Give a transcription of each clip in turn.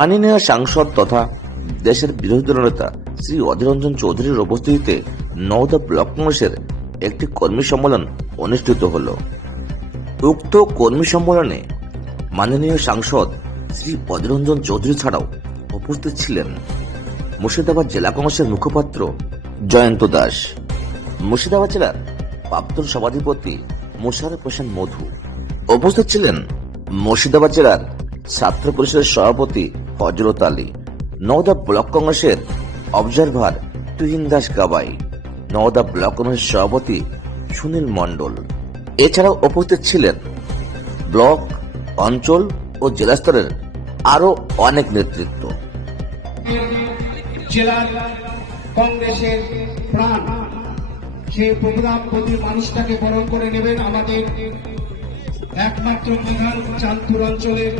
মাননীয় সাংসদ তথা দেশের বিরোধী দলনেতা শ্রী অধীররঞ্জন চৌধুরীর উপস্থিতিতে নওদা ব্লক কংগ্রেসের একটি কর্মী সম্মেলন অনুষ্ঠিত হল। উক্ত কর্মী সম্মেলনে মাননীয় সাংসদ শ্রী অধীররঞ্জন চৌধুরী ছাড়াও উপস্থিত ছিলেন মুর্শিদাবাদ জেলা কংগ্রেসের মুখপাত্র জয়ন্ত দাস, মুর্শিদাবাদ জেলার প্রাক্তন সভাধিপতি মোশারফ হোসেন মধু, উপস্থিত ছিলেন মুর্শিদাবাদ জেলার ছাত্র পরিষদের সভাপতি হজরত আলী, নওদা ব্লক কংগ্রেসের অবজারভার তুহিন দাস গাবাই, নওদা ব্লক কংগ্রেসের সভাপতি সুনীল মণ্ডল। এছাড়াও উপস্থিত ছিলেন ব্লক, অঞ্চল ও জেলা স্তরের আরও অনেক নেতৃত্ব। জেলার কংগ্রেসের প্রাণ সেই প্রোগ্রাম প্রতি মানুষটাকে বরণ করে নেবেন আমাদের একমাত্র প্রধান চাঁদপুর অঞ্চলের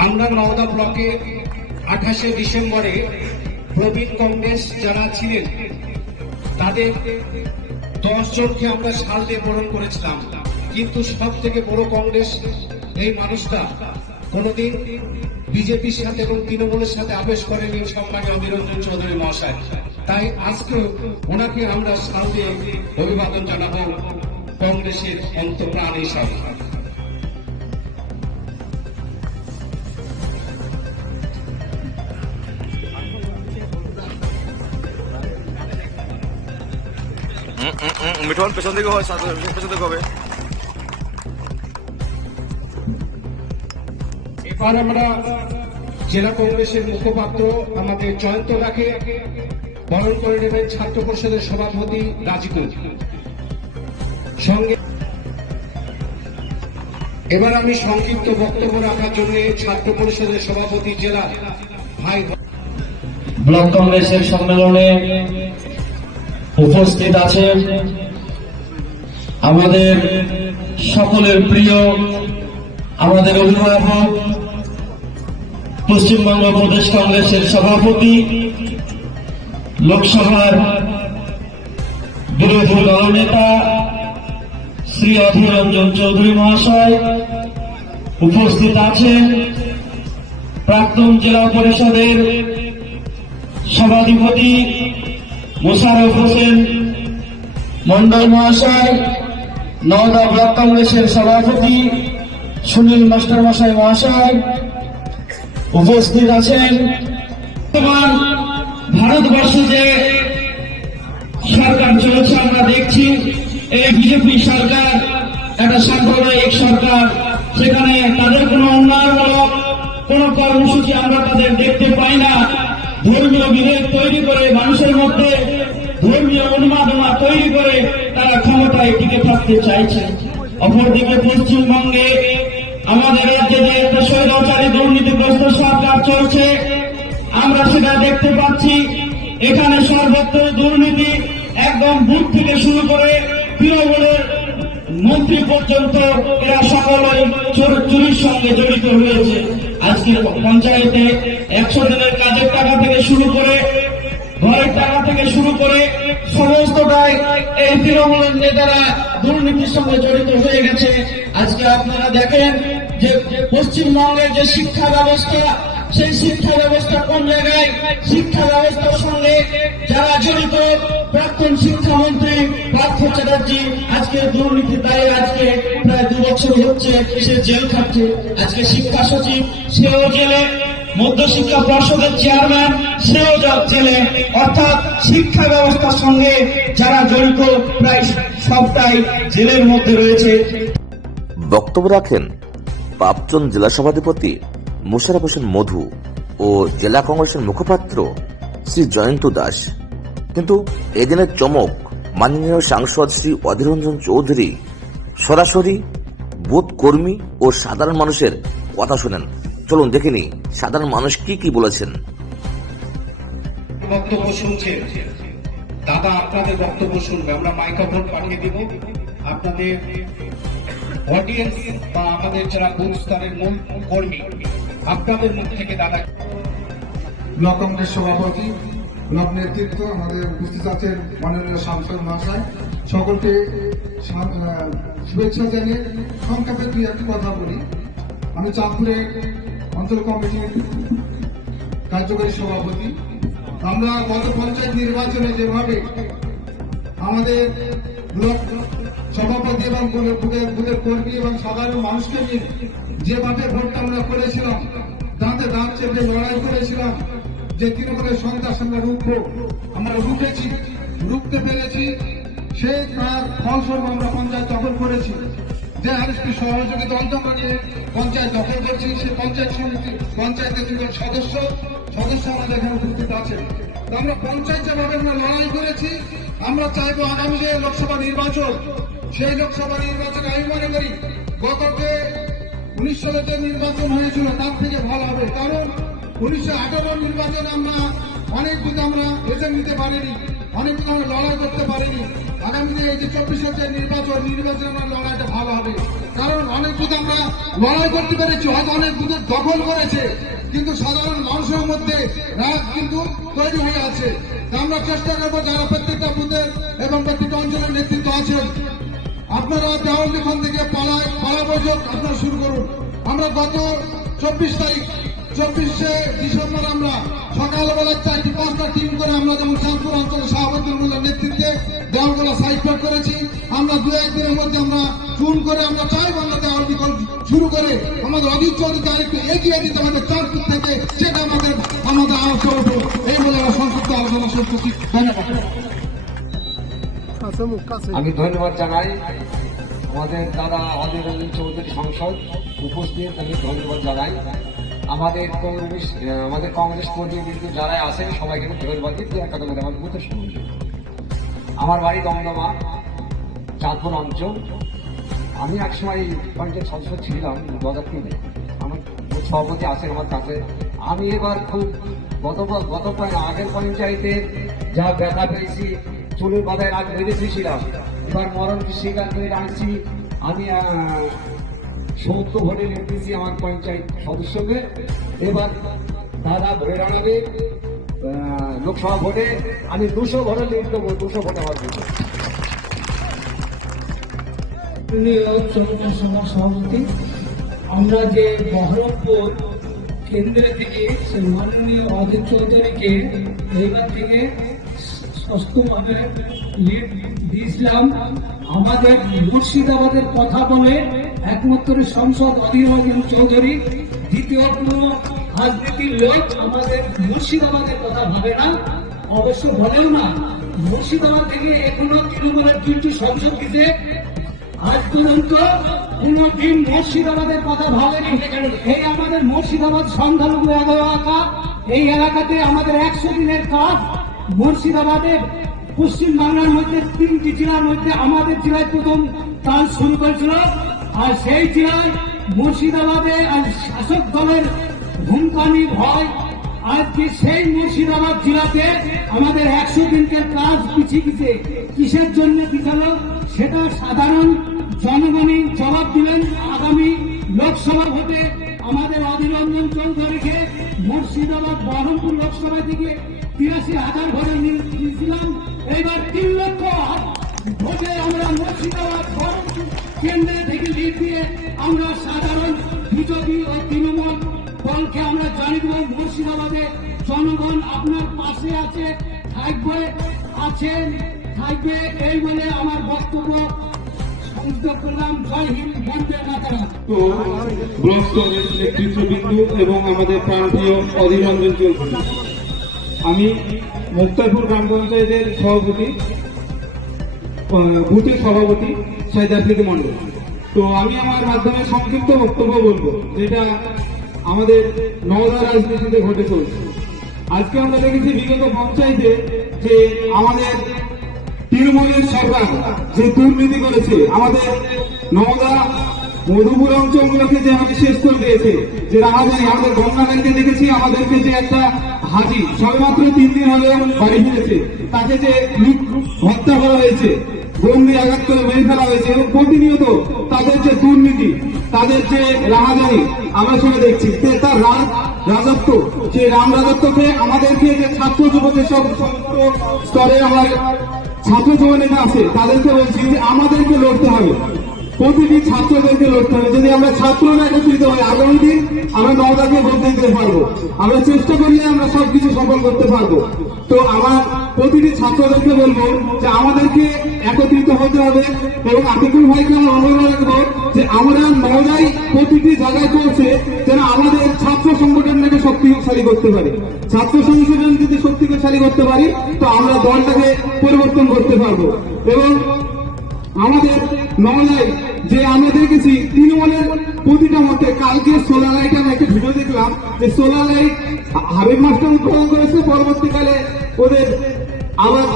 আমরা নওদা ব্লকে আঠাশে ডিসেম্বরে প্রবীণ কংগ্রেস যারা ছিলেন তাদের দশ জনকে আমরা সাল দিয়ে বরণ করেছিলাম। কিন্তু সব থেকে বড় কংগ্রেস এই মানুষটা কোনোদিন বিজেপির সাথে এবং তৃণমূলের সাথে আবেশ করেনি সম্মানী অধীরঞ্জন চৌধুরী মহাশয়। তাই আজকে ওনাকে আমরা সাল দিয়ে অভিবাদন জানাব কংগ্রেসের অন্তপ্রাণ হিসাবে। মিঠন পেছন দিকে সাথে পেছন দিকে হবে। এবার আমরা জেলা কংগ্রেসের মুখপাত্র আমাদের জয়ন্ত রাখে বরণ করে নেবেন ছাত্র পরিষদের সভাপতি রাজীকুল সঙ্গে এবার আমি সংক্ষিপ্ত বক্তব্য রাখার জন্য ছাত্র পরিষদের সভাপতি জেলা ভাই ব্লক কংগ্রেসের সম্মেলনে উপস্থিত আছেন আমাদের সকলের প্রিয়, আমাদের অভিভাবক পশ্চিমবঙ্গ প্রদেশ কংগ্রেসের সভাপতি, লোকসভার বিরোধী দলনেতা শ্রী অধীর রঞ্জন চৌধুরী মহাশয় উপস্থিত আছেন। প্রাক্তন জেলা পরিষদের সভাধিপতি মোশারফ হোসেন মন্ডল মহাশয় নওদা ব্লক কংগ্রেসের সভাপতি সুনীল মাস্টার মশাই মহাশয় উপস্থিত আছেন। বর্তমান ভারতবর্ষে যে সরকার চলেছে, আমরা দেখছি এই বিজেপি সরকার, একটা সাম্প্রদায়িক সরকার, সেখানে তাদের কোনো উন্নয়নমূলক কোন কর্মসূচি আমরা তাদের দেখতে পাই না। ধর্মীয় বিভেদ তৈরি করে মানুষের মধ্যে ধর্মীয় উন্মাদনা তৈরি করে তারা ক্ষমতায় টিকে থাকতে চাইছে। অপরদিকে পশ্চিমবঙ্গে আমাদের রাজ্যে যে একটা স্বৈরাচারী দুর্নীতিগ্রস্ত সরকার চলছে, আমরা সেটা দেখতে পাচ্ছি। এখানে সর্বত্র দুর্নীতি একদম বুথ থেকে শুরু করে তৃণমূলের মন্ত্রী পর্যন্ত এরা সকলেই চোর- চুরির সঙ্গে জড়িত হয়েছে আজকে পঞ্চায়েতে একশো দিনের কাজের টাকা থেকে শুরু করে, ঘরের টাকা থেকে শুরু করে সমস্তটাই এই তৃণমূলের নেতারা দুর্নীতির সঙ্গে জড়িত হয়ে গেছে। আজকে আপনারা দেখেন যে পশ্চিমবঙ্গের যে শিক্ষা ব্যবস্থা, সেই শিক্ষা ব্যবস্থা কোন জায়গায়? শিক্ষা ব্যবস্থার সঙ্গে যারা জড়িত, প্রাক্তন শিক্ষামন্ত্রী পার্থ চ্যাটার্জি আজকে দুর্নীতি দায়ে আজকে প্রায় দু বছর হচ্ছে সে জেল খাচ্ছে। আজকে শিক্ষা সচিব, সেও জেলে। মধ্যশিক্ষা পর্ষদের চেয়ারম্যান সেও জেলে অর্থাৎ শিক্ষা ব্যবস্থার সঙ্গে যারা জড়িত, প্রায় সবটাই জেলের মধ্যে রয়েছে। বক্তব্য রাখেন পাপচন জেলা সভাধিপতি মুশারফ হোসেন মধু ও জেলা কংগ্রেসের মুখপাত্র শ্রী জয়ন্ত দাস। কিন্তু এদিনের চমক মাননীয় সাংসদ শ্রী অধীররঞ্জন চৌধুরী সরাসরি বুথ কর্মী ও সাধারণ মানুষের কথা শোনেন। চলুন দেখে নি সাধারণ মানুষ কি কি বলেছেন। বক্তব্য শুনছেন দাদা আপনাদের বক্তব্য শুনবে। আমরা মাইক্রোফোন পাঠিয়ে দিব। আপনাদের অডিয়েন্স বা আমাদের যারা বুথ স্তরের মূল কর্মী আপনাদের মুখ থেকে দাদা ব্লক কংগ্রেস সভাপতি ব্লক নেতৃত্ব আমাদের উপস্থিত আছেন মাননীয় সাংসদ মহাশয়। সকলকে শুভেচ্ছা জানিয়ে সংক্ষেপে দুই একটি কথা বলি। আমি চাঁদপুরের অঞ্চল কমিটির কার্যকরী সভাপতি। আমরা গত পঞ্চায়েত নির্বাচনে যেভাবে আমাদের ব্লক সভাপতি এবং বুথের কর্মী এবং সাধারণ মানুষকে নিয়ে যেভাবে ভোটটা আমরা করেছিলাম দাঁতে দাঁত চেপে লড়াই করেছিলাম, যে তৃণমূলের সন্ত্রাস আমরা রুখবো, আমরা রুখেছি, রুখতে পেরেছি, সেই তার ফলস্বরূপ আমরা পঞ্চায়েত দখল করেছি। যে আরেকটি সহযোগী দলকে আমরা নিয়ে পঞ্চায়েত দখল করছি সেই পঞ্চায়েত সমিতি পঞ্চায়েতের যুগের সদস্য সদস্য আমাদের এখানে উপস্থিত আছে। আমরা পঞ্চায়েত যেভাবে আমরা লড়াই করেছি, আমরা চাইব আগামী যে লোকসভা নির্বাচন, সেই লোকসভা নির্বাচনে আমি মনে করি গত যে উনিশ সালে যে নির্বাচন হয়েছিল, তার থেকে ভালো হবে। কারণ উনিশশো আঠারো নির্বাচন আমরা অনেক দিন আমরা এজেন্ট নিতে পারিনি, অনেক দিন আমরা লড়াই করতে পারিনি। আগামী দিনে এই যে চব্বিশের যে নির্বাচন, নির্বাচনে আমরা লড়াইটা ভালো হবে। কারণ অনেক বুধ আমরা লড়াই করতে পেরেছি, হয়তো অনেক বুধ দখল করেছে, কিন্তু সাধারণ মানুষের মধ্যে রাগ কিন্তু তৈরি হয়ে আছে। আমরা চেষ্টা করব যারা প্রত্যেকটা বুথের এবং প্রত্যেকটা অঞ্চলের নেতৃত্ব আছেন, আপনারা দেওয়াল লিখন থেকে পাড়ায় পাড়া বৈঠক আপনারা শুরু করুন। আমরা গত চব্বিশ তারিখ চব্বিশে ডিসেম্বর আমরা সকালবেলা চারটি পাঁচটা টিম করে আমরা যেমন চাঁদপুর অঞ্চলের সভাপতি নেতৃত্বে সাইড করেছি। আমরা দু একদিনের মধ্যে আমরা চুন করে আমরা শুরু করে আমাদের চৌধুরীকে আরেকটু এগিয়ে দিতে আমাদের চাঁদপুর থেকে সেটা আমাদের আমাদের আওয়াজ করব এই বলে আমরা সংক্ষিপ্ত আলোচনা শেষ করছি। ধন্যবাদ। আমি ধন্যবাদ জানাই আমাদের দাদা অধীর রঞ্জন চৌধুরী সংসদ উপস্থিত আমি ধন্যবাদ জানাই। আমাদের কংগ্রেস আমাদের কংগ্রেস কর্মী কিন্তু যারা আছেন, সবাইকে ধন্যবাদ দিই। দু একটা কথা আমার বুথের সম্বন্ধে আমার বাড়ি দমদমা, চাঁদপুর অঞ্চল। আমি একসময় পঞ্চায়েত সদস্য ছিলাম দু হাজার তিনে আমার সভাপতি আছেন আমার কাছে। আমি এবার খুব গত গত আগের পঞ্চায়েতে যা ব্যথা পেয়েছি, চুলের কথায় রাগ বেঁধেছিলাম এবার মরণ স্বীকার করে রাখছি। আমি সমস্ত ভোটে নির্দেশি আমার পঞ্চায়েত সদস্যকে এবার দাদা ভোটে দাঁড়াবে লোকসভা ভোটে। আমি দুশো ভোটে লিড দেবো, দুশো ভোটে আমার দিতে সভাপতি, আমরা যে বহরমপুর কেন্দ্র থেকে সে মাননীয় অজিত চৌধুরীকে এইবার থেকে সস্তভাবে লিড দিয়েছিলাম। আমাদের মুর্শিদাবাদের কথা বলে একমাত্র সংসদ অধীর রঞ্জন চৌধুরী, দ্বিতীয় কোনো রাজনীতির লোক আমাদের মুর্শিদাবাদের কথা ভাবে না। অবশ্য বলেও না, মুর্শিদাবাদ থেকে এখনও তৃণমূলের দুইটি সংসদ দিতে আজ পর্যন্ত কোনদিন মুর্শিদাবাদের কথা ভাবেনি। এই আমাদের মুর্শিদাবাদ সংখ্যালঘু এলাকা, এই এলাকাতে আমাদের একশো দিনের কাজ। মুর্শিদাবাদের পশ্চিম বাংলার মধ্যে তিনটি জেলার মধ্যে আমাদের জেলায় প্রথম কাজ শুরু করেছিল আর সেই জেলায় মুর্শিদাবাদে আর শাসক দলের হুমকানি ভয়। আজকে সেই মুর্শিদাবাদ জেলাতে আমাদের একশো দিনকের কাজ পিছিয়ে গেছে কিসের জন্য পিছালো? সেটা সাধারণ জনগণই জবাব দিলেন। আগামী লোকসভা ভোটে আমাদের অধীর রঞ্জন চৌধুরীকে মুর্শিদাবাদ, বহরমপুর লোকসভা থেকে তিরাশি হাজার ভোটে নিয়েছিলাম। এবার তিন লক্ষ ভোটে আমরা মুর্শিদাবাদ, বহরমপুর কেন্দ্রে থেকে লিড দিয়ে আমরা সাধারণ বিজেপি ও তৃণমূল দলকে আমরা জানিয়ে দেব, মুর্শিদাবাদে জনগণ আপনার পাশে আছে, থাকবে, আছেন, থাকবে এই বলে আমার বক্তব্য এবং আমাদের প্রাণপ্রিয় অধীর চৌধুরী। আমি মুক্তারপুর গ্রাম পঞ্চায়েতের সভাপতি। বুথের সভাপতি সাইদ আফ্রিদি মন্ডল তো আমি আমার মাধ্যমে সংক্ষিপ্ত বক্তব্য বলব, যেটা আমাদের নওদা রাজনীতিতে ঘটে চলছে। আজকে আমরা দেখেছি বিগত পঞ্চায়েতে যে আমাদের তৃণমূলের সরকার যে দুর্নীতি করেছে, আমাদের নওদা মধুপুর অঞ্চলগুলোকে যে আমাকে শেষ করে দিয়েছে, যে রাহাজানি আমাদের গঙ্গা ব্যাংকে দেখেছি, আমাদেরকে যে একটা হাজি সবেমাত্র তিন দিন হলে বাড়ি ফিরেছে, তাকে যে হত্যা করা হয়েছে গন্ডি আঘাত করে মেরে ফেলা হয়েছে এবং প্রতিনিয়ত তাদের যে দুর্নীতি, তাদের যে রাহাজানি, আমরা সেটা দেখছি। তার রাজ, রাজত্ব সেই রাম রাজত্বকে আমাদেরকে যে ছাত্র যুবকের সব স্তরে আমার ছাত্র যুব নেতা আছে, তাদেরকে বলছি যে আমাদেরকে লড়তে হবে। প্রতিটি ছাত্রদেরকে লড়তে হবে যদি আমরা ছাত্ররা একত্রিত হই আগামী দিন আমরা নওদাকে বলতে দিতে পারব। আমরা চেষ্টা করলে আমরা সবকিছু সফল করতে পারব। তো আমার প্রতিটি ছাত্রদেরকে বলব যে আমাদেরকে একত্রিত হতে হবে এবং আতিকুল ভাইকে আমরা অনুরোধ রাখব যে আমরা নওদাই প্রতিটি জায়গায় চলছে যেন আমাদের ছাত্র সংগঠনটাকে শক্তিশালী করতে পারি। ছাত্র সংগঠন যদি শক্তিশালী করতে পারি, তো আমরা দলটাকে পরিবর্তন করতে পারব। এবং আমাদের নলায় যে আমরা দেখেছি তৃণমূলের প্রতিটা মতে কালকে সোলার লাইট আমি একটা ভিডিও দেখলাম যে সোলার লাইট হাবিব মাস্টার উদ্বোধন করেছে। পরবর্তীকালে ওদের আবার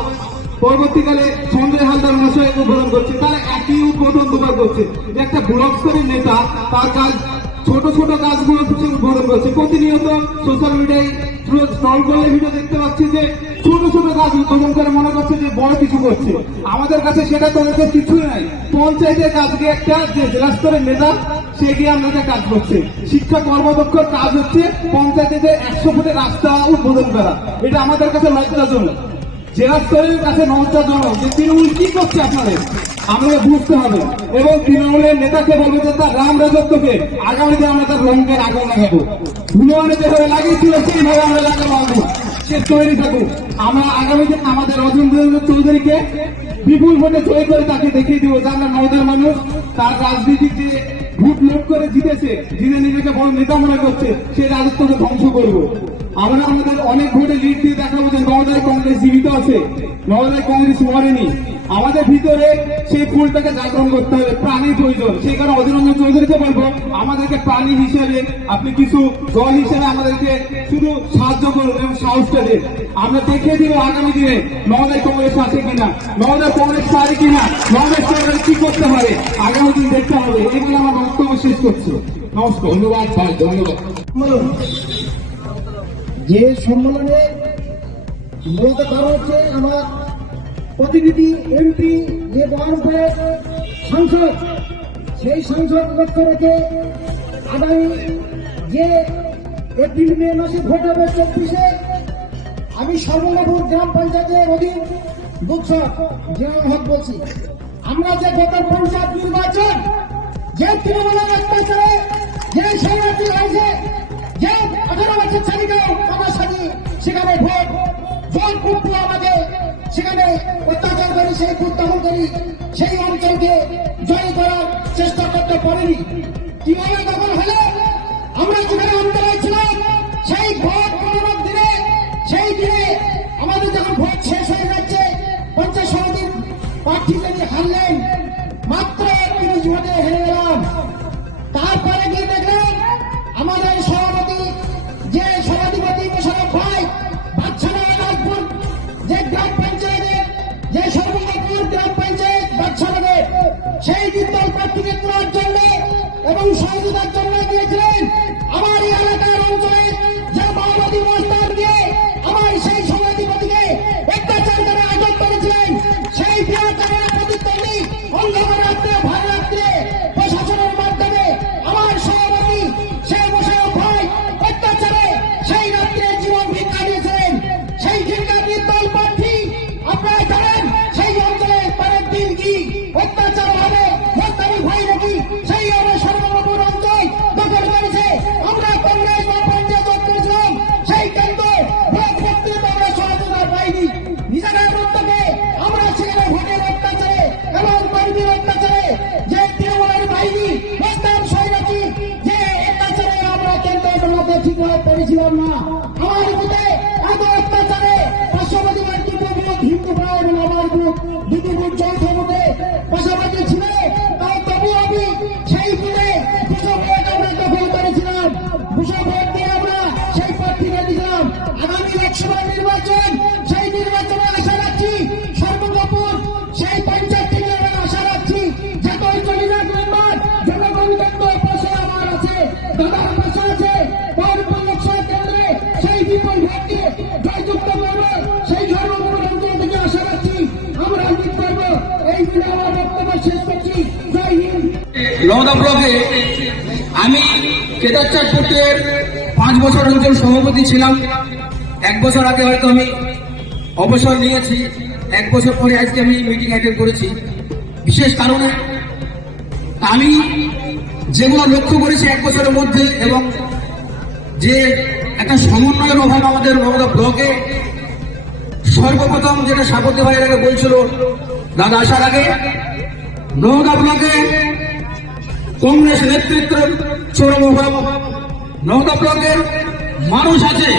পরবর্তীকালে সঞ্জয় হালদার মহাশয় উদ্বোধন করছে। তারা একই উদ্বোধন দুবার করছে। একটা ব্লক স্তরের নেতা, তার কাজ ছোট ছোট কাজগুলো উদ্বোধন করছে প্রতিনিয়ত সোশ্যাল মিডিয়ায় স্ক্রল করলে ভিডিও দেখতে পাচ্ছি যে ছোট ছোট কাজ উদ্বোধন করে মনে করছে যে বড় কিছু করছে। আমাদের কাছে সেটা তোমাদের কিছুই নাই। পঞ্চায়েতের কাজকে একটা যে জেলা স্তরের নেতা, সে গিয়ে আমাদের কাজ করছে। শিক্ষা কর্মদক্ষর কাজ হচ্ছে পঞ্চায়েতে একশো ফুটের রাস্তা উদ্বোধন করা। এটা আমাদের কাছে লজ্জাজনক। জেলা স্তরের কাছে লজ্জাজনক যে তৃণমূল কি করছে আপনাদের? আমরা বুঝতে হবে। এবং তৃণমূলের নেতাকে বলব যে তার রাম রাজত্বকে আগামীতে আমরা তার রঙের আগুন লাগাবো তৃণমূলে যেভাবে লাগিয়েছিল, সেইভাবে আমরা লাগাবো সে তৈরি থাকুক। আমরা আগামী দিন আমাদের রজেন্দ্র চৌধুরীকে বিপুল ভোটে জয় করে তাকে দেখিয়ে দিব। যে আমরা মানুষ, তার রাজনীতিতে ভোট লোট করে জিতেছে, জিতে নিজেকে বড় নেতা মনে করছে সেই রাজত্বকে ধ্বংস করব। আমরা আমাদের অনেক ভোটে লিড দিয়ে দেখাবো যে নওদায় কংগ্রেস জীবিত আছে নওদায় কংগ্রেস মরেনি। আমাদের ভিতরে সেই ফুলটাকে জাগরণ করতে হবে প্রাণীর প্রয়োজন। সেই কারণে অধীররঞ্জন চৌধুরীকে বলব, আমাদেরকে প্রাণী হিসেবে আপনি কিছু দল হিসেবে আমাদেরকে শুধু সাহায্য করুন এবং সাহসটা দিন। আমরা দেখিয়ে দিব আগামী দিনে নওদায় কংগ্রেস আছে কিনা নওদায় কংগ্রেস পারে কিনা নওদায় সরকার কি করতে পারে, আগামী দিন দেখতে হবে, এই আমার বক্তব্য নমস্কার ভাই, ধন্যবাদ। যে সম্মেলনে মূলত কারণ হচ্ছে, আমার প্রতিনিধি এমপি যে সাংসদ, সেই সাংসদ লক্ষ্য রেখে আগামী যে এপ্রিল, মে মাসে ভোট হবে চব্বিশে, আমি সর্বনাপুর গ্রাম পঞ্চায়েতের অধীন দুঃসর জিয়াউল হক বলছি। আমরা যে গত পঞ্চায়েত নির্বাচন যে তৃণমূলের অত্যাচারে যে শরণার্থী হয়েছে, যে আঠারো বছর ছাড়িকেও আমার সাথে সেখানে ভোট জোর কুটু আমাকে সেখানে অত্যাচার করি, সেই ভোট দখল করি সেই অঞ্চলকে জয় করার চেষ্টা করতে পারিনি। কীভাবে দখল হলে আমরা যেখানে আন্দোলন ছিলাম সেই ভোট গণনার দিনে, সেই দিনে আমাদের যখন ভোট শেষ হয়ে যাচ্ছে পঞ্চায়েত সমিতির প্রার্থী যিনি হারলেন লওদা ব্লকে আমি কেদারচাঁদ পট্টের পাঁচ বছর অঞ্চল সভাপতি ছিলাম। এক বছর আগে হয়তো আমি অবসর নিয়েছি। এক বছর পরে আজকে আমি মিটিং অ্যাটেন্ড করেছি। বিশেষ কারণে আমি যেগুলো লক্ষ্য করেছি এক বছরের মধ্যে এবং যে একটা সমন্বয়ের অভাব আমাদের নবদা ব্লকে, সর্বপ্রথম যেটা সাপত্য ভাইয়ের আগে বলছিল, দাদা আসার আগে নওদা ব্লকে কংগ্রেস নেতৃত্বের চরম অভাব নওদা ব্লকের মানুষ আছে,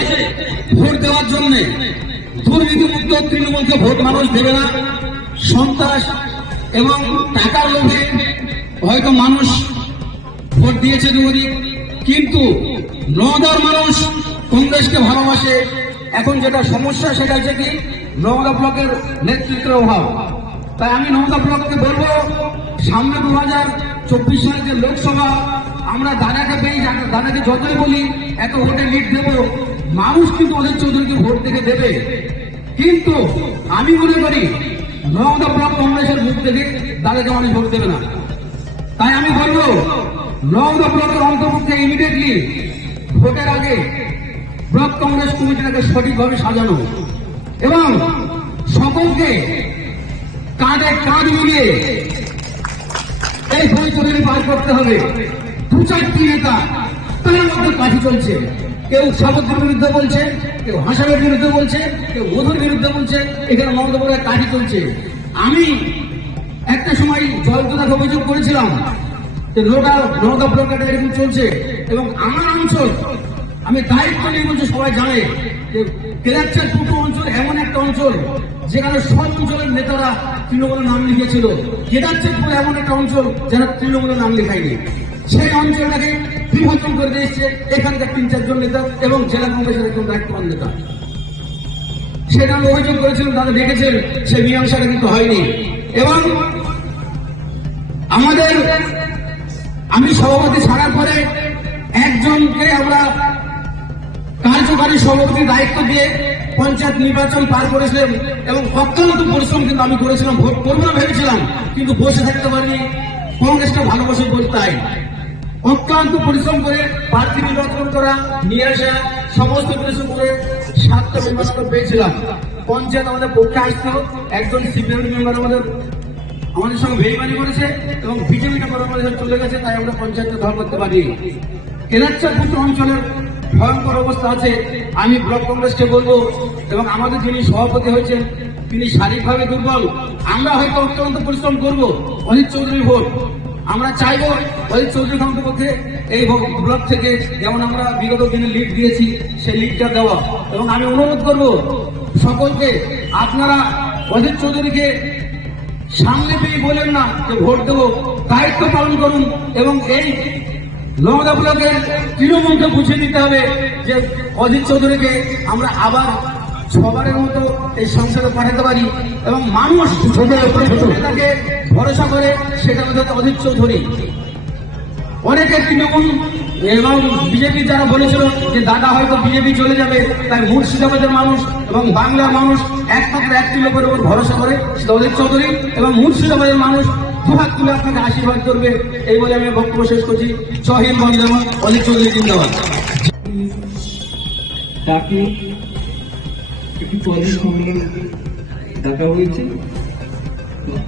ভোট দেওয়ার জন্য। দুর্নীতিমুক্ত তৃণমূলকে ভোট মানুষ দেবে না। সন্ত্রাস এবং টাকার লোভে হয়তো মানুষ ভোট দিয়েছে দুদিক কিন্তু নওদার মানুষ কংগ্রেসকে ভালোবাসে। এখন যেটা সমস্যা সেটা হচ্ছে কি, নওদা ব্লকের নেতৃত্বের অভাব। তাই আমি নওদা ব্লককে বলব, সামনে দু হাজার চব্বিশ সালে যে লোকসভা, আমরা দাদাকে পেয়ে দাদাকে যতই বলি, এত ভোটে লিড দেবো। মানুষ কিন্তু অধীর চৌধুরীকে ভোট থেকে দেবে। কিন্তু আমি মনে করি নওদা ব্লক কংগ্রেসের মুখ থেকে দাদাকে মানুষ ভোট দেবে না। তাই আমি বলব নওদা ব্লকের অন্তর্ভুক্ত ইমিডিয়েটলি ভোটের আগে ব্লক কংগ্রেস কমিটিটাকে সঠিকভাবে সাজানো। এবং সকলকে কাঁধে কাঁধ মিলিয়ে এই পরিচয় পার করতে হবে। দু চারটি নেতা তার মধ্যে কাঠি চলছে। কেউ সাবুদ্রের বিরুদ্ধে বলছে, কেউ হাসানের বিরুদ্ধে বলছে, কেউ মধুর বিরুদ্ধে বলছে, এখানে মমতা বলে কাঠি চলছে। আমি একটা সময় জয়ন্তদাকে অভিযোগ করেছিলাম যে লোটা নৌকা ব্লকেট এরকম চলছে এবং আমার অঞ্চল, আমি দায়িত্ব নিয়ে বলছি, সবাই জানে যে কেরাচ্চার পূর্ব অঞ্চল এমন একটা অঞ্চল যেখানে সব অঞ্চলের নেতারা তৃণমূলের নাম লিখেছিল। কেদারচাঁদপুর এমন একটা অঞ্চল যারা তৃণমূলের নাম লেখায়নি। সেই অঞ্চলটাকে বিভাজন করে দিয়েছে এখানকার তিন চারজন নেতা এবং জেলা কংগ্রেসের একজন দায়িত্ববান নেতা। সেটা আমি অভিযোগ করেছিলাম, তারা দেখেছেন সেই মীমাংসাটা কিন্তু হয়নি। এবং আমাদের, আমি সভাপতি ছাড়ার পরে একজনকে আমরা কার্যকারী সভাপতি দায়িত্ব দিয়ে পঞ্চায়েত নির্বাচন পার করেছিলেন এবং অত্যন্ত পরিশ্রম কিন্তু আমি করেছিলাম, ভোট করব না ভেবেছিলাম, কিন্তু বসে থাকতে পারিনি। কংগ্রেসটা ভালোবাসে বলি তাই। অত্যন্ত পরিশ্রম করে প্রার্থী নির্বাচন করা, নিয়ে আসা, সমস্ত পরিশ্রম করে সাতটা মেম্বার পেয়েছিলাম। পঞ্চায়েত আমাদের পক্ষে আসতো, একজন সিনিয়র মেম্বার আমাদের আমাদের সঙ্গে বেইমানি করেছে এবং বিজেপিটা করে আমাদের চলে গেছে, তাই আমরা পঞ্চায়েতকে ধর করতে পারি। কেরাচ্চার পুত্র অঞ্চলের ভয়ঙ্কর অবস্থা আছে। আমি ব্লক কংগ্রেসকে বলব, এবং আমাদের যিনি সভাপতি হয়েছেন, তিনি শারীরিকভাবে দুর্বল। আমরা হয়তো অত্যন্ত পরিশ্রম করব অজিত চৌধুরী ভোট। আমরা চাইব অজিত চৌধুরী খামকে পক্ষে এই ব্লক থেকে, যেমন আমরা বিগত দিনে লিড দিয়েছি, সেই লিডটা দেওয়া। এবং আমি অনুরোধ করব সকলকে, আপনারা অজিত চৌধুরীকে সামনে পেয়ে বলেন না যে ভোট দেবো, দায়িত্ব পালন করুন, এবং এই নওদা ব্লকের তৃণমূলকে বুঝিয়ে দিতে হবে যে অজিত চৌধুরীকে আমরা আবার সবারের মতো এই সংসদে পাঠাতে পারি এবং মানুষ নেতাকে ভরসা করে সেটা হচ্ছে অজিত চৌধুরী। অনেকে তৃণমূল এবং বিজেপি যারা বলেছিল যে দাদা হয়তো বিজেপি চলে যাবে তাই মুর্শিদাবাদের মানুষ এবং বাংলার মানুষ একমাত্র একটি লোকের উপর ভরসা করে সেটা অজিত চৌধুরী এবং মুর্শিদাবাদের মানুষ দুহাত তুলে আপনাকে আশীর্বাদ করবে। এই বলে আমি বক্তব্য শেষ করছি। শহীদ বন্ধু অজিত চৌধুরী, জিন্দাবাদ। তাকে একটি কর্মী সম্মেলন ডাকা হয়েছে।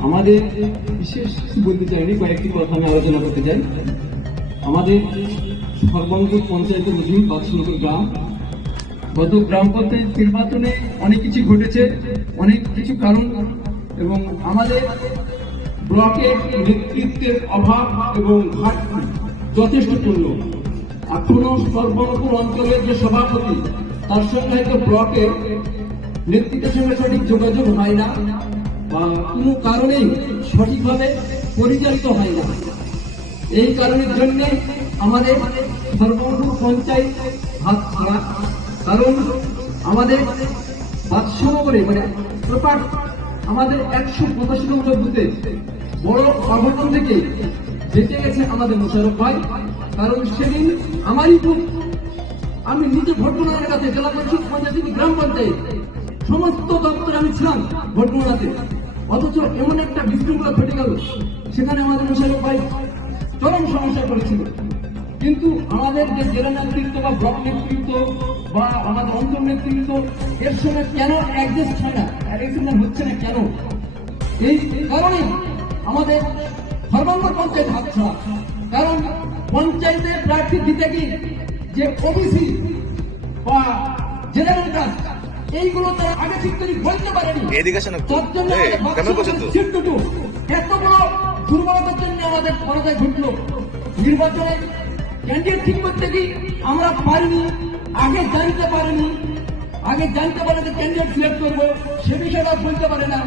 আমাদের বিশেষ কিছু বলতে চাইনি, কয়েকটি কথা আমি আলোচনা করতে চাই। আমাদের সর্বাঙ্গ পঞ্চায়েতের অধীন বাদশাহপুর গ্রাম। গত গ্রাম পঞ্চায়েত নির্বাচনে অনেক কিছু ঘটেছে, অনেক কিছু কারণ এবং আমাদের ব্লকের নেতৃত্বের অভাব এবং ঘাটতি যথেষ্টপূর্ণ এখনও সর্বনপুর অঞ্চলের যে সভাপতি, তার সঙ্গে হয়তো ব্লকের নেতৃত্বের সঙ্গে সঠিক যোগাযোগ হয় না বা কোনো কারণেই সঠিকভাবে পরিচালিত হয় না। এই কারণের জন্য আমাদের সর্বনপুর পঞ্চায়েত হাত ছাড়া কারণ আমাদের বাদশাহ করে মানে প্রপার আমাদের একশো পঁচাশি নম্বর বুথে বড় অঘটন থেকে বেঁচে গেছে আমাদের মোশারফ ভাই। কারণ সেদিন আমারই বুথ, আমি নিজে ভোটগণনার কাছে জেলা পরিষদ পঞ্চায়েত গ্রাম পঞ্চায়েত, সমস্ত দপ্তরে আমি ছিলাম ভোটগণনাতে অথচ এমন একটা বিশৃঙ্খলা ঘটে গেল, সেখানে আমাদের মোশারফ ভাই চরম সমস্যা করেছিল কিন্তু আমাদের যে জেলা নেতৃত্ব বা ব্লক নেতৃত্ব বা আমাদের অঞ্চল নেতৃত্ব এর সঙ্গে কেন অ্যাডজাস্ট হয় না? অ্যাডজাস্টমেন্ট হচ্ছে না কেন? এই কারণে আমাদের সর্বাঙ্গ পঞ্চায়েত হাতছাড়া কারণ পঞ্চায়েতে প্রার্থী দিতে গিয়ে যে ওবিসি বা জেনারেল কাস্ট এইগুলো তারা আগে ঠিক করে বলতে পারেনি। তার জন্য এত বড় দুর্বলতার জন্য আমাদের পরাজয় ঘটলো। নির্বাচনে ক্যান্ডিডেট ঠিক করতে গিয়ে আমরা পারিনি, আগে জানতে পারিনি, আগে জানতে পারে যে ক্যান্ডিডেট সিলেক্ট করব, সে বিষয়টা বলতে পারে না।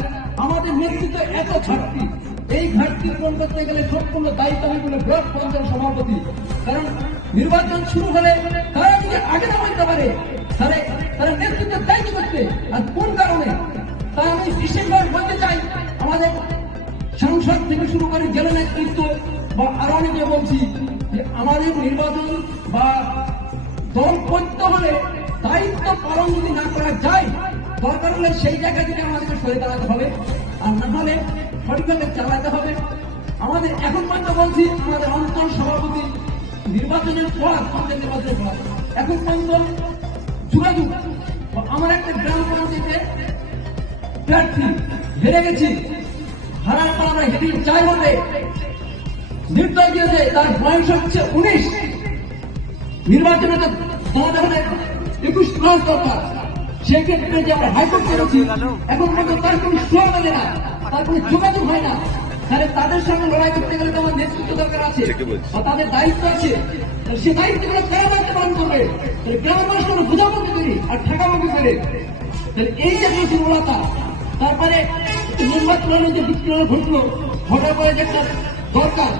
আমাদের নেতৃত্ব এত ঘাটতি। এই ঘাটতি পূরণ করতে গেলে সম্পূর্ণ দায়িত্ব আমি বলে ব্লক পঞ্চায়েত সভাপতি। কারণ নির্বাচন শুরু হলে তারা যদি আগে না বলতে পারে, তাহলে তারা নেতৃত্বের দায়িত্ব করতে আর কোন কারণে? তা আমি ডিসেম্বর বলতে চাই, আমাদের সংসদ থেকে শুরু করে জেলা নেতৃত্ব বা আরও অনেকে বলছি আমাদের নির্বাচন বা দল করতে হলে দায়িত্ব পালন যদি না করা যায়, দরকার হলে সেই জায়গা থেকে আমাদেরকে সরে দাঁড়াতে হবে। আর না হলে সঠিকভাবে চালাতে হবে। আমাদের এখন পর্যন্ত বলছি, আমাদের অঞ্চল সভাপতি নির্বাচনের পর পঞ্চায়েত নির্বাচনের পর। এখন পর্যন্ত যোগাযোগ আমার একটা গ্রাম পঞ্চায়েতে প্রার্থী হেরে গেছি। হারার পর আমরা হেরে চাই বলতে নির্দয় দিয়েছে তার বয়স হচ্ছে উনিশ। নির্বাচনে তো তোমাদের একুশ প্লাস দরকার। সেক্ষেত্রে যে আমরা হাইকোর্ট করেছি এখন পর্যন্ত তার কোনো শোয়া মেলে না তার কোনো যোগাযোগ হয় না। তাহলে তাদের সঙ্গে লড়াই করতে গেলে তো আমার নেতৃত্ব দরকার আছে বা তাদের দায়িত্ব আছে। সে দায়িত্বগুলো কারা দায়িত্ব পালন করবে? তাহলে গ্রামের মানুষ কোনো বোঝাবো কি করে আর ঠেকাবো কি করে তাহলে এই যে দুর্বলতা তারপরে নির্বাচনের যে বিক্রয় ঘটলো ঘটার পরে যে দরকার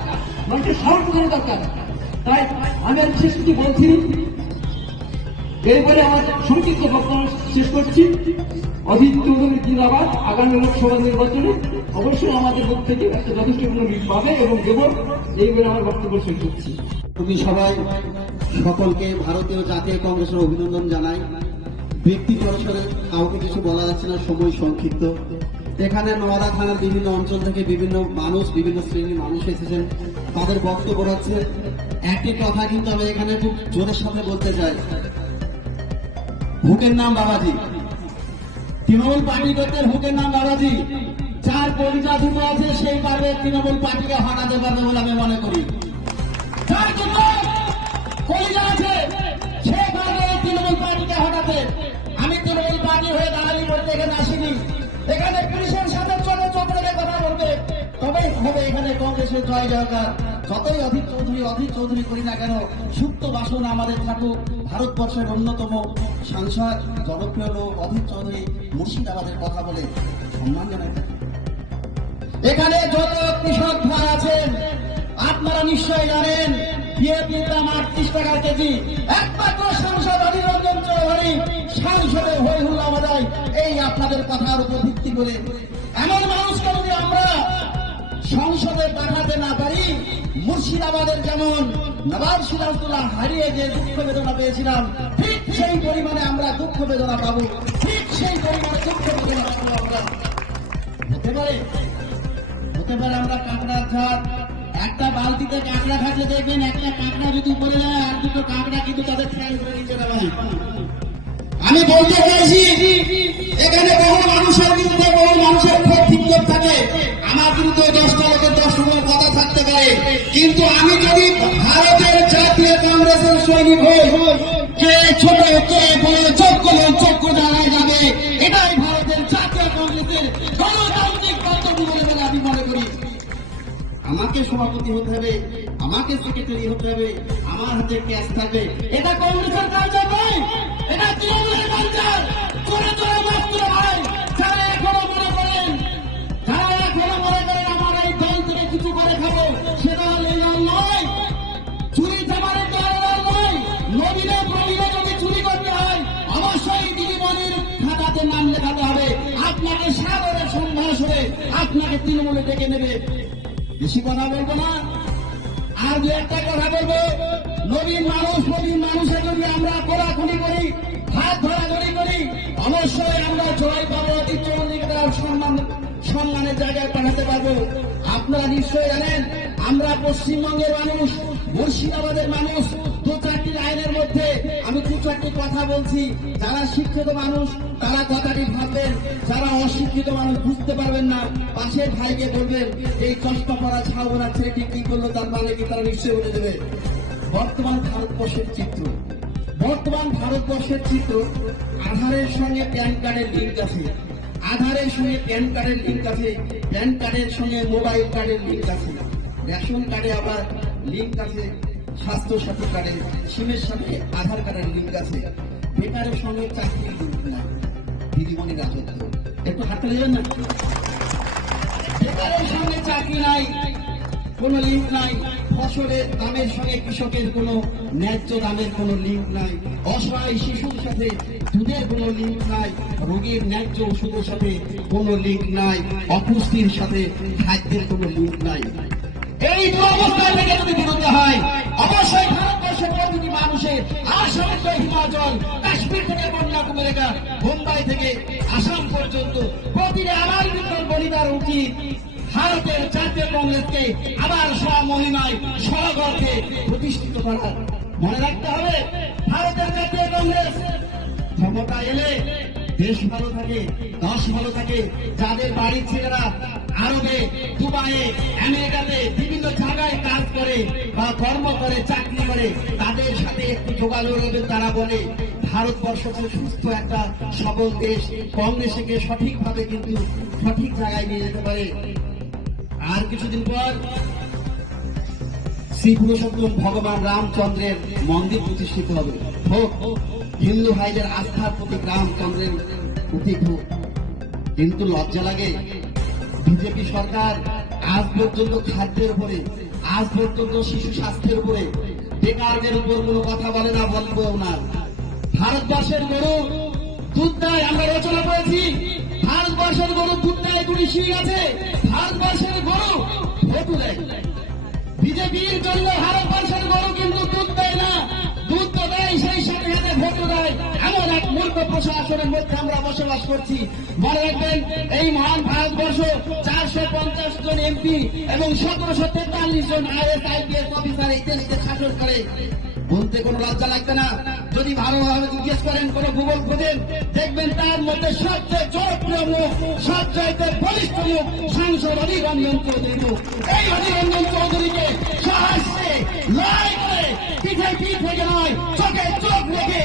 মানুষের করে দরকার। তাই আমি আর বিশেষ কিছু বলছি এরপরে আমার সংক্ষিপ্ত বক্তব্য শেষ করছি। অজিত চৌধুরী জিন্দাবাদ। আগামী লোকসভা নির্বাচনে অবশ্যই আমাদের পক্ষ থেকে একটা যথেষ্ট কোনো লিড পাবে এবং দেব। এইবারে আমার বক্তব্য শেষ করছি। তুমি সবাই সকলকে ভারতীয় জাতীয় কংগ্রেসের অভিনন্দন জানাই। ব্যক্তি পরিসরে কাউকে কিছু বলা যাচ্ছে না, সময় সংক্ষিপ্ত। এখানে নোয়াদা থানার বিভিন্ন অঞ্চল থেকে বিভিন্ন মানুষ, বিভিন্ন শ্রেণির মানুষ এসেছেন। তাদের বক্তব্য হচ্ছে একটি কথা কিন্তু আমি এখানে খুব জোরের সাথে বলতে চাই। ভুকের নাম বাবাজি। তৃণমূল পার্টি করতে ভুকের নাম বাবাজি। যার কলিজা ধুতো আছে, সেই পারবে তৃণমূল পার্টিকে হারাতে পারবে বলে আমি মনে করি। তৃণমূল পার্টিকে হটাতে আমি তৃণমূল পার্টি হয়ে দাঁড়ালি আসিনি এখানে হবে এখানে কংগ্রেসের জয় জয়কার যতই অধীর চৌধুরী অধীর চৌধুরী করি না কেন, সুপ্ত বাসন আমাদের থাকুক। ভারতবর্ষের অন্যতম সাংসদ, জনপ্রিয় লোক, অধীর চৌধুরী মুর্শিদাবাদের কথা বলে সম্মান জানাই। এখানে যত কৃষক ভাই আছেন, আপনারা নিশ্চয় জানেন বিএপির দাম আটত্রিশ টাকা কেজি। একমাত্র সাংসদ অধীর রঞ্জন চৌধুরী সাংসদের হই হুল্লা এই আপনাদের কথার উপর ভিত্তি করে। এমন মানুষকে যদি আমরা সংসদে পাঠাতে না পারি, মুর্শিদাবাদের যেমন নবাব সিরাজদুল্লাহ হারিয়ে যে দুঃখ বেদনা পেয়েছিলাম, ঠিক সেই পরিমাণে আমরা দুঃখ বেদনা পাবো। ঠিক সেই পরিমাণে দুঃখ বেদনা পাবো আমরা। হতে পারে হতে পারে আমরা কাঁকড়ার একটা বালতিতে কাঁকড়া খাচ্ছে দেখবেন একটা কাঁকড়া যদি উপরে যায়, আর দুটো কাঁকড়া কিন্তু তাদের করে নিচে আমি বলতে চাইছি, এখানে বহু মানুষের বিরুদ্ধে, বহু মানুষের ক্ষোভ বিক্ষোভ থাকে, আমার বিরুদ্ধে দশটা লোকের দশ রকমের কথা থাকতে পারে। কিন্তু আমি যদি ভারতের জাতীয় কংগ্রেসের সৈনিক হই কে ছোট কে বড় লোক যোগ্য জায়গায় যাবে, এটাই ভারতের জাতীয় কংগ্রেসের গণতান্ত্রিক কর্তব্য বলে আমি মনে করি। আমাকে সভাপতি হতে হবে, আমাকে সেক্রেটারি হতে হবে, আমার হাতে ক্যাশ থাকবে। এটা কংগ্রেসের কালচার নয় এটা তৃণমূলের কালচার নবীনে প্রবীণে যদি চুরি করতে হয়, অবশ্যই দিদিমণির খাতাতে নাম লেখাতে হবে। আপনাকে সাদরে সম্ভাষণে আপনাকে তৃণমূলে ডেকে নেবে। বেশি কথা বলব না। আর দু একটা কথা বলব। নবীন মানুষ নবীন মানুষের যদি আমরা কোলাকুলি করি হাত ধরাধরি করি। অবশ্যই আমরা জয় পাবো তার সম্মান, সম্মানের জায়গায় পাঠাতে পারব। আপনারা নিশ্চয়ই জানেন, আমরা পশ্চিমবঙ্গের মানুষ, মুর্শিদাবাদের মানুষ মধ্যে আমি দু চারটি কথা বলছি। যারা শিক্ষিত মানুষ, তারা কথাটি ভাববেন। যারা অশিক্ষিত মানুষ, বুঝতে পারবেন না। পাশের ভাইকে বলবেন, এই চশমা পরা ছাউনা ছেলেটি কি করল? তার মানে তারা নিশ্চয়ই বলে দেবে? বর্তমান ভারতবর্ষের চিত্র। বর্তমান ভারতবর্ষের চিত্র, আধারের সঙ্গে প্যান কার্ডের লিঙ্ক আছে। আধারের সঙ্গে প্যান কার্ডের লিঙ্ক আছে। প্যান কার্ডের সঙ্গে মোবাইল কার্ডের লিঙ্ক আছে। রেশন কার্ডে আবার লিঙ্ক আছে। স্বাস্থ্য সাথী কার্ডের সিমের সাথে আধার কার্ডের লিঙ্ক আছে। বেকারের সঙ্গে চাকরির লিঙ্ক না। দিদিমণি রাজত্ব। একটু হাতে দেবেন না? বেকারের সঙ্গে চাকরি নাই, কোনো লিঙ্ক নাই। ফসলের দামের সঙ্গে কৃষকের কোনো ন্যায্য দামের কোনো লিঙ্ক নাই। অসহায় শিশুর সাথে দুধের কোনো লিঙ্ক নাই। রোগীর ন্যায্য ওষুধের সাথে কোনো লিঙ্ক নাই। অপুষ্টির সাথে খাদ্যের কোনো লিঙ্ক নাই। এই দুরবস্থা থেকে যদি বিরত হয় অবশ্যই ভারতবর্ষের প্রতিটি মানুষের আসাম থেকে হিমাচল, কাশ্মীর থেকে কন্যাকুমারী মুম্বাই থেকে আসাম পর্যন্ত প্রতিটি আমার বিদ্যুৎ বলিদার উচিত ভারতের জাতীয় কংগ্রেসকে আবার স্বমহিমায় স্বগর্ভে প্রতিষ্ঠিত করা মনে রাখতে হবে, ভারতের জাতীয় কংগ্রেস ক্ষমতা এলে দেশ ভালো থাকে, দশ ভালো থাকে। যাদের বাড়ির ছেলেরা আরবে, দুবাইয়ে, আমেরিকাতে বিভিন্ন জায়গায় কাজ করে বা কর্ম করে, চাকরি করে, তাদের সাথে একটু যোগাযোগ তারা বলে, ভারতবর্ষ হচ্ছে সুস্থ একটা সবল দেশ। কংগ্রেসকে সঠিকভাবে কিন্তু সঠিক জায়গায় নিয়ে যেতে পারে। আর কিছুদিন পর শ্রী পুরুষোত্তম ভগবান রামচন্দ্রের মন্দির প্রতিষ্ঠিত হবে। হোক, হিন্দু ভাইদের আস্থার প্রতীক রামচন্দ্রের প্রতীক হোক। কিন্তু লজ্জা লাগে, বিজেপি সরকার আজ পর্যন্ত খাদ্যের উপরে, আজ পর্যন্ত শিশু স্বাস্থ্যের উপরে বেকারদের উপর কোনো কথা বলে না বলব না। ভারতবর্ষের গরু দুধ আমরা রচনা করেছি। ভারতবর্ষের গরু দুধ দুটি সিঁড়ি আছে। ভারতবর্ষের গরু ভোটু দেয়। বিজেপির জন্য ভারতবর্ষের গরু কিন্তু দুধ দেয় না। দুধ তো দেয়, সেই সাথে সাথে ভোট দেয়। এমন এক মূর্খ প্রশাসনের মধ্যে আমরা বসবাস করছি। মনে রাখবেন, এই মহান ভারতবর্ষ চারশো পঞ্চাশ জন এমপি এবং সতেরোশো তেতাল্লিশ জন আইএস আইপিএস অফিসার এই দেশকে শাসন করে। বলতে কোনো লজ্জা লাগবে না। যদি ভালোভাবে জিজ্ঞেস করেন, কোন গুগল খুঁজেন, দেখবেন তার মধ্যে সবচেয়ে জনপ্রিয় মুখ সবচাইতে বলিষ্ঠ মুখ, সাংসদ অধীর রঞ্জন চৌধুরী মুখ। এই অধীর রঞ্জন চৌধুরীকে সাহসে, লড়াই করে পিঠে পিঠ থেকে নয়, চোখে চোখ রেখে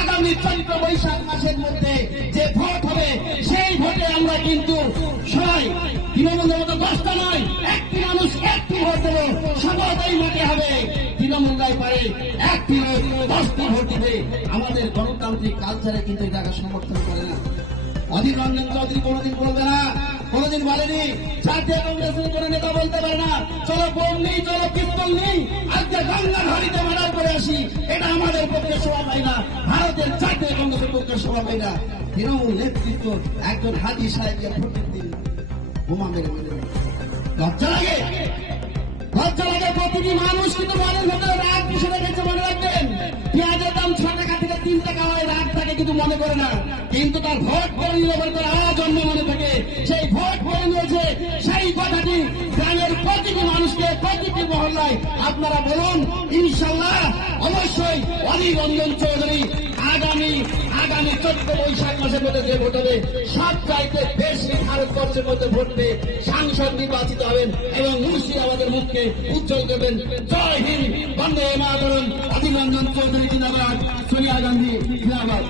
আগামী চৈত্র বৈশাখ মাসের মধ্যে যে ভোট হবে, সেই ভোটে আমরা কিন্তু সবাই তৃণমূলের মতো দশটা নয়, একটি মানুষ একটি ভোট দেবো সবাই মাঠে হবে। তৃণমূলরাই পারে একটি লোক দশটি ভোট দিবে আমাদের গণতান্ত্রিক কালচারে কিন্তু এটাকে সমর্থন করে না। অধীর রঞ্জন চৌধুরী কোনোদিন বলবে না, কোনোদিন বলেনি, জাতীয় কংগ্রেসের কোন নেতা বলতে পারে না, চলো বোম নেই, চলো পিস্তল নেই, আজকে গঙ্গা নদীতে মারার করে আসি, এটা আমাদের পক্ষে শোভা পায় না, ভারতের জাতীয় কংগ্রেসের পক্ষে শোভা পায় না। তৃণমূল নেতৃত্ব একজন হাজি সাহেবকে ভোটের দিন বোমা মেরে মেরে। লজ্জা লাগে? প্রতিটি মানুষ কিন্তু মনের ভেতরে রাগ পুষে রেখেছে মনে রাখবেন। পেঁয়াজের দাম ছ টাকা থেকে তিন টাকা হয় রাগ থাকে কিন্তু মনে করে না। কিন্তু তার ভোট করে নিলে বলে তার আওয়াজ মনে থাকে। সেই ভোট করে নিয়েছে সেই কথাটি গ্রামের প্রতিটি মানুষকে, প্রতিটি মহল্লায় আপনারা বলুন, ইনশাল্লাহ অবশ্যই রঞ্জন চৌধুরী আগামী আগামী চোদ্দ বৈশাখ মাসের মধ্যে যে ভোট হবে সব চাইতে বেশি ভারতবর্ষের মধ্যে ভোট পেয়ে সাংসদ নির্বাচিত হবেন এবং মুর্শিদাবাদের মুখকে উজ্জ্বল করবেন। জয় হিন্দ, বন্দে মাতরম, অভিনন্দন, চৌধুরী জিন্দাবাদ, সোনিয়া গান্ধী, জিন্দাবাদ।